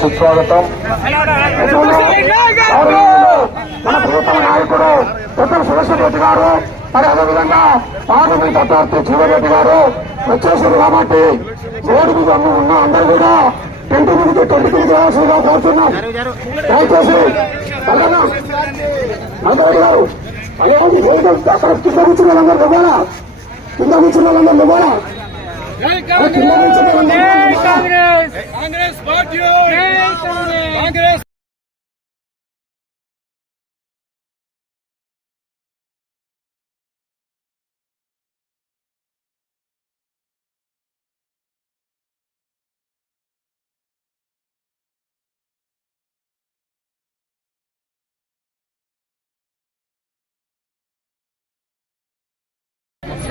సుస్వాగతం. మన ప్రభుత్వ నాయకుడు ఉత్తర సురేశ్వర రెడ్డి గారు, మరి అదేవిధంగా పార్లమెంట్ అభ్యర్థి జీవరెడ్డి గారు వచ్చేసారు కాబట్టి రోడ్డు మీద ఉన్న అందరూ కూడా టెంట్ మీదకి రావాల్సిందిగా కోరుతున్నాం. దయచేసి అక్కడ కింద కూర్చున్న వాళ్ళందరూ ఇవ్వాలా, కింద కూర్చున్న వాళ్ళందరూ ఇవ్వాలా.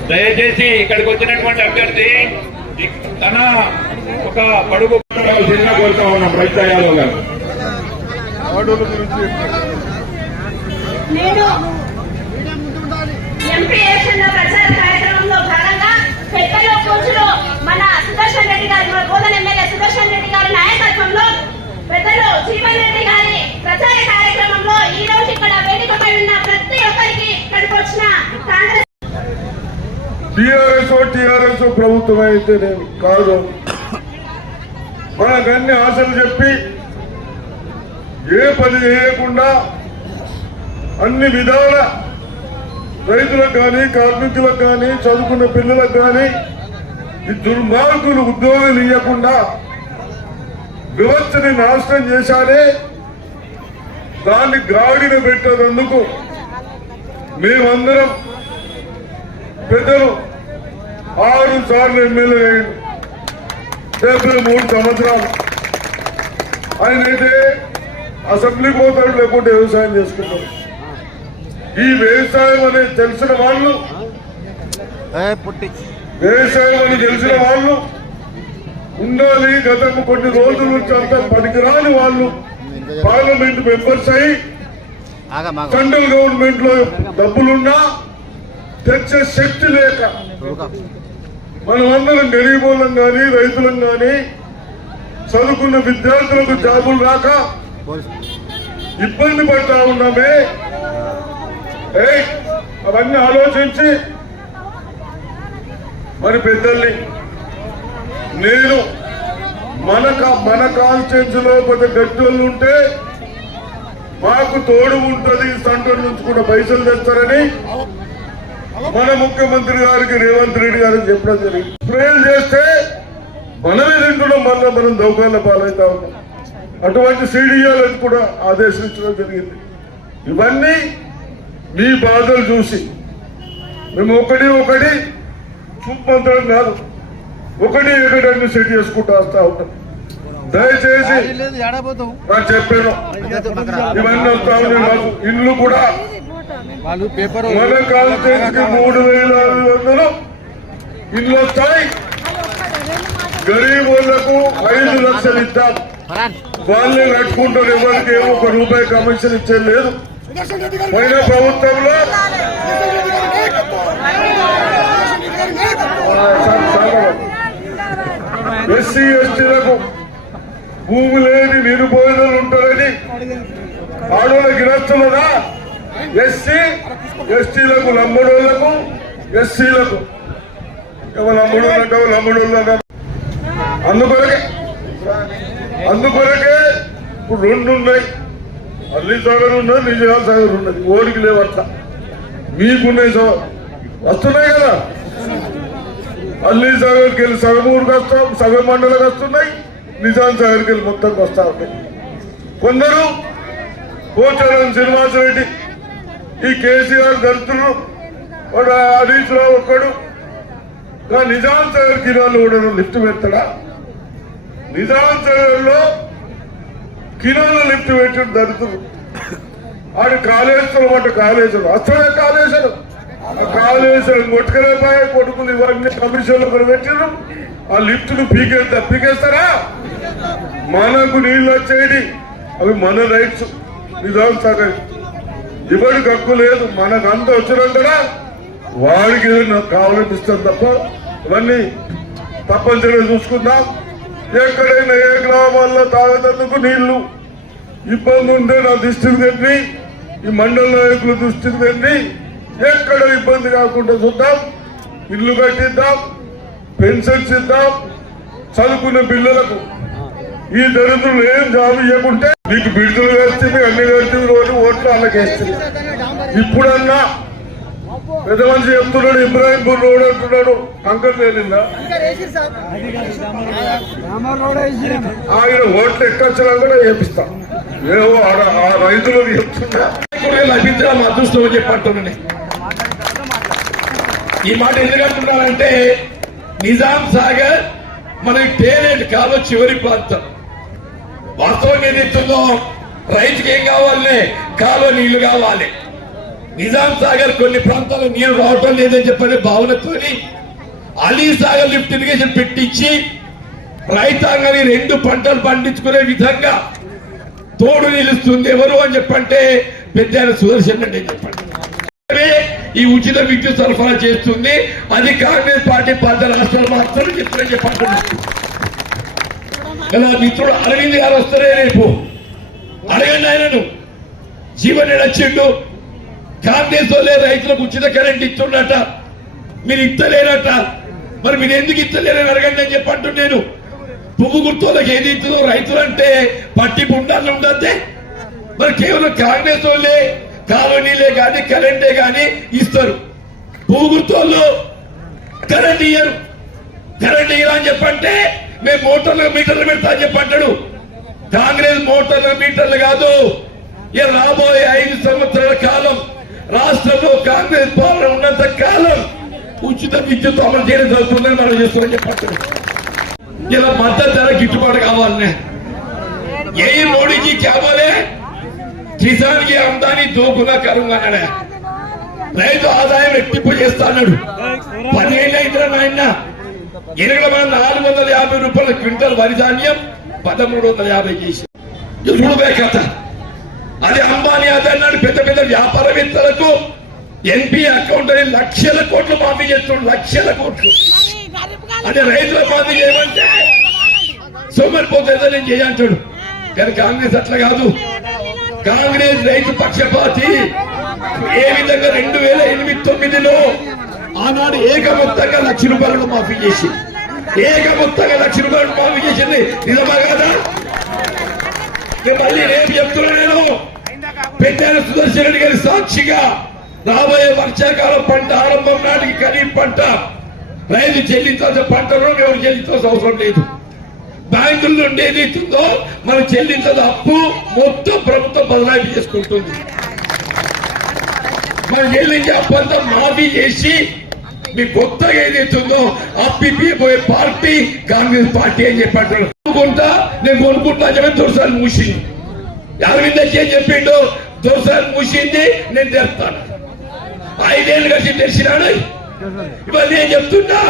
దయచేసి ఇక్కడికి వచ్చినటువంటి అభ్యర్థి తన ఒక పడుగు కోరుతా ఉన్నాం. రైతు యాదవ్ గారు ఎంపీ ఎలక్షన్లో ప్రచార కార్యక్రమంలో భాగంగా పెద్దలో కోచులో మన సుదర్శన్ రెడ్డి గారు, మన బోధన ఎమ్మెల్యే సుదర్శన్ రెడ్డి గారి నాయకత్వంలో పెద్దలు జీవన్ రెడ్డి గారి ప్రచార కార్యక్రమంలో ఈ రోజు ఇక్కడ వేదికపై ఉన్న ప్రతి ఒక్కరికి ఇక్కడికి వచ్చిన కాంగ్రెస్ టీఆర్ఎస్ ప్రభుత్వం అయితే నేను కాదు. మనకన్ని ఆశలు చెప్పి ఏ పని చేయకుండా అన్ని విధాల రైతులకు కానీ, కార్మికులకు కానీ, చదువుకున్న పిల్లలకు కానీ ఈ దుర్మార్గులు ఉద్యోగాలు ఇవ్వకుండా వ్యవస్థని నాశనం చేశారే. దాన్ని గాడిన పెట్టేందుకు మేమందరం పెద్దలు 6 సార్లు ఎమ్మెల్యే అయ్యాడు. 73 సంవత్సరాలు ఆయనైతే అసెంబ్లీ పోతాడు, లేకుంటే వ్యవసాయం చేసుకుంటాడు. ఈ వ్యవసాయం అనేది తెలిసిన వాళ్ళు, వ్యవసాయం అని తెలిసిన వాళ్ళు ఉండాలి. గతం కొన్ని రోజుల నుంచి అంతా పనికిరాని వాళ్ళు పార్లమెంట్ మెంబర్స్ అయి సెంట్రల్ గవర్నమెంట్ లో డబ్బులున్నా తెచ్చే శక్తి లేక మనమందరం గరీబులం కానీ, రైతులం కానీ, చదువుకున్న విద్యార్థులకు జాబులు రాక ఇబ్బంది పడతా ఉన్నామే. అవన్నీ ఆలోచించి మరి పెద్దల్ని నేను మన కాన్స్టిట్యూన్సీ లో పెద్ద గట్టులు ఉంటే మాకు తోడు ఉంటుంది, సెంటర్ నుంచి కూడా పైసలు తెస్తారని మన ముఖ్యమంత్రి గారికి రేవంత్ రెడ్డి గారికి చెప్పడం జరిగింది. స్ప్రేలు చేస్తే మనమే తింటున్నాం, మళ్ళీ మనం దౌకాల పాలవుతా ఉన్నాం. అటువంటి సీడీఎలను కూడా ఆదేశించడం జరిగింది. ఇవన్నీ మీ బాధలు చూసి మేము ఒకటి చూపమంతరం కాదు, ఒకటి సెట్ చేసుకుంటూ వస్తా ఉంటాం. దయచేసి నాకు చెప్పాను, ఇవన్నీ వస్తా ఉన్నాయి. మాకు ఇల్లు కూడా మన కాన్స్టిట్యూన్సీకి 3,500 ఇల్లు వస్తాయి. గరీబులకు 5 లక్షలు ఇద్దాం, వాళ్ళే కట్టుకుంటారు. ఎవరికి ఏమో ₹1 కమిషన్ ఇచ్చేది లేదు. పోయిన ప్రభుత్వంలో ఎస్సీ ఎస్టీలకు భూమి లేని నిరుపేదలు ఉంటారని ఆడోళ్ళకి నచ్చులదా? ఎస్సీ ఎస్టీలకు లంబడోళ్లకు, ఎస్సీలకు లంబడోళ్ళ అందుకొరకే ఇప్పుడు 2 ఉన్నాయి. అల్లి సాగర్ ఉన్నది, నిజాం సాగర్ ఉన్నది. ఓడికి లేవు. అట్లా మీకున్నాయి, వస్తున్నాయి కదా. అల్లి సాగర్కి వెళ్ళి సగం ఊరికి వస్తాం, సగం మండలకు వస్తున్నాయి. నిజాం సాగర్కి వెళ్ళి మొత్తంకి వస్తా ఉంటాయి. కొందరు పోచారం శ్రీనివాసరెడ్డి, ఈ కేసీఆర్ దళితులు, వాడు హరీష్ రావు ఒక్కడు నిజాం సాగర్ కిరాలు కూడా లిఫ్ట్ పెడతాడా? నిజాం సాగర్ లో కిలోల లిఫ్ట్ పెట్టాడు దళితులు. ఆడు కాళేశ్వరం అంటే కాళేశ్వరం అసలే కాళేశ్వరం కొట్టుకలేపాయ కొడుకులు ఇవన్నీ కమిషన్లు కూడా పెట్టారు. ఆ లిఫ్ట్ ను పీకేస్తారా? మనకు నీళ్ళు వచ్చేది అవి మన రైట్స్. నిజాం సాగర్ ఇవ్వడికి హక్కు లేదు. మనకు అంత వచ్చినాం కదా, వాడికి ఏదైనా కావాలనిపిస్తుంది తప్ప ఇవన్నీ తప్పనిసరిగా చూసుకుందాం. ఎక్కడైనా ఏ గ్రామాల్లో తాగేందుకు నీళ్లు ఇబ్బంది ఉంటే నా దృష్టికి తెండి, ఈ మండల నాయకుల దృష్టికి తెండి, ఎక్కడ ఇబ్బంది కాకుండా చూద్దాం. ఇల్లు కట్టిద్దాం, పెన్షన్స్ ఇద్దాం, చదువుకునే పిల్లలకు. ఈ దరిద్రులు ఏం జాబు ఇవ్వకుంటే మీకు బిడ్డలు వేస్తే అన్ని వేస్తే రోజు ఓట్లు అన్నకేస్తుంది. ఇప్పుడన్నా పెద్ద మనిషి చెప్తున్నాడు, ఇబ్రాహింపూర్ రోడ్ అంటున్నాడు, కంకర్ తేలిందా? ఆయన ఓట్లు ఎక్కొచ్చినా కూడా వేపిస్తాం. ఏవో ఆ రైతులకు చెప్తున్నా లభించడం అదృష్టం అని చెప్పంటున్నాను. ఈ మాట ఎందుకంటున్నానంటే నిజాం సాగర్ మనకి టేలెంట్ కాదు చివరి ప్రాంతం. వాస్తవం ఏదైతుందో రైతుకి ఏం కావాలి, కాలువ నీళ్లు కావాలి. నిజాం సాగర్ కొన్ని ప్రాంతాల్లో నీళ్లు రావటం లేదని చెప్పని భావనతోని అలీ సాగర్ లిఫ్ట్ ఇరిగేషన్ పెట్టించి రైతాంగాన్ని 2 పంటలు పండించుకునే విధంగా తోడు నిలుస్తుంది ఎవరు అని చెప్పంటే పెద్ద సుదర్శన్ రెడ్డి అని చెప్పండి. ఈ ఉచిత విద్యుత్ సరఫరా చేస్తుంది. అది కాంగ్రెస్ పార్టీ 10 రాష్ట్రాలు మాత్రమే చెప్తారని చెప్పంటున్నారు. ఇలా మిత్రుడు అరవింద్ గారు వస్తారే రేపు, అడగండి ఆయనను. జీవన్ రెడ్డి వచ్చిండు, కాంగ్రెస్ వాళ్ళే రైతులకు ఉచిత కరెంట్ ఇస్తున్నట, మీరు ఇస్తలేరట. మరి మీరు ఎందుకు ఇస్తలేరని అడగండి అని చెప్పంటు. నేను పువ్వు గుర్తులకు ఏది ఇస్తుందో రైతులంటే పట్టి పుండాలు ఉండద్దే. మరి కేవలం కాంగ్రెస్ వాళ్ళే కాలనీలే గాని కరెంటే గాని ఇస్తారు. పువ్వు గుర్తోళ్ళు కరెంట్ ఇయ్యరు. కరెంట్ ఇయ్యరా అని చెప్పంటే మేము మోటార్లు మీటర్లు పెడతా అని చెప్పంటాడు. కాంగ్రెస్ మోటార్ల మీటర్లు కాదు. ఇక రాబోయే 5 సంవత్సరాల కాలం రాష్ట్రంలో కాంగ్రెస్ పాలన ఉన్నంత కాలం ఉచిత విద్యుత్ అమలు చేయడం జరుగుతుందని మనం చేస్తామని చెప్పంటాడు. ఇలా మద్దతు ధర గిట్టుబాటు కావాలనే यही मोदी जी क्या बोले, किसान की आमदनी 2 गुना करूंगा अన్నాడు. రైతు ఆదాయం రెట్టింపు చేస్తాడు. 10 ఏళ్ళైందిరా నాయన. 450 రూపాయల క్వింటల్ వరి ధాన్యం 1350 చేసి చూడబే కథ. అది అంబానీ అదన్నాడు. పెద్ద పెద్ద వ్యాపారవేత్తలకు ఎన్పి అకౌంట్ అని లక్షల కోట్లు మాఫీ చేస్తున్నాడు. లక్షల కోట్లు. అదే రైతుల మాఫీ చేయమంటే సోమరిపోతే నేను చేయంటాడు. కానీ కాంగ్రెస్ అట్లా కాదు. కాంగ్రెస్ రైతు పక్షపాతి. ఏ విధంగా 2008-9లో ఆనాడు ఏకమొత్తంగా 1 లక్ష రూపాయలు మాఫీ చేసి, ఏకమొత్తంగా 1 లక్ష రూపాయలు మాఫీ చేసింది నిజమా కాదా? నేను మళ్ళీ రేపు చెప్తున్నా. నేను పెద్ద సుదర్శన్ రెడ్డి గారి సాక్షిగా రాబోయే వర్షాకాలం పంట ఆరంభం నాటికి ఖరీఫ్ పంట రైతు చెల్లించాల్సిన పంటలో ఎవరు చెల్లించాల్సిన అవసరం లేదు. బ్యాంకుల నుండి ఏదైతుందో మనం చెల్లించదు అప్పు మొత్తం ప్రభుత్వం బదలాయింపు చేసుకుంటుంది. మనం చెల్లించే అప్పంతా మాఫీ చేసి మీ కొత్తగా ఏదైతుందో అప్పిపోయే పార్టీ కాంగ్రెస్ పార్టీ అని చెప్పాడు. కొనుక్కుంటా, నేను కొనుక్కుంటా అని చెప్పి దొరసారి మూసింది. అరవింద్ ఏం చెప్పిండు, దొరసారి మూసింది నేను తెస్తాను. 5 ఏళ్ళు కలిసి తెచ్చినాడు. ఇవాళ నేను చెప్తున్నా,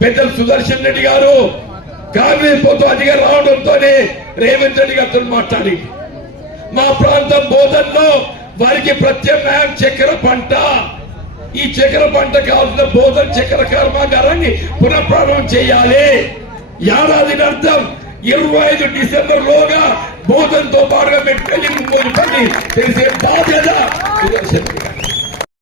పెద్దలు సుదర్శన్ రెడ్డి గారు కాంగ్రెస్ ప్రభుత్వం అధికారం రావడంతోనే రేవంత్ రెడ్డి గారితో మాట్లాడి మా ప్రాంతం బోధనలో వారికి ప్రత్యామ్నాయం చక్కెర పంట, ఈ చక్కెర పంట కావాల్సిన బోధన చక్కెర కర్మాగారాన్ని పునఃప్రారంభం చేయాలి. ఏడాది అర్థం 25 డిసెంబర్ లోగా బోధనతో పాటుగా పెట్టుకెళ్ళి తెలిసే బాధ్యత సుదర్శన్ రెడ్డి గారు.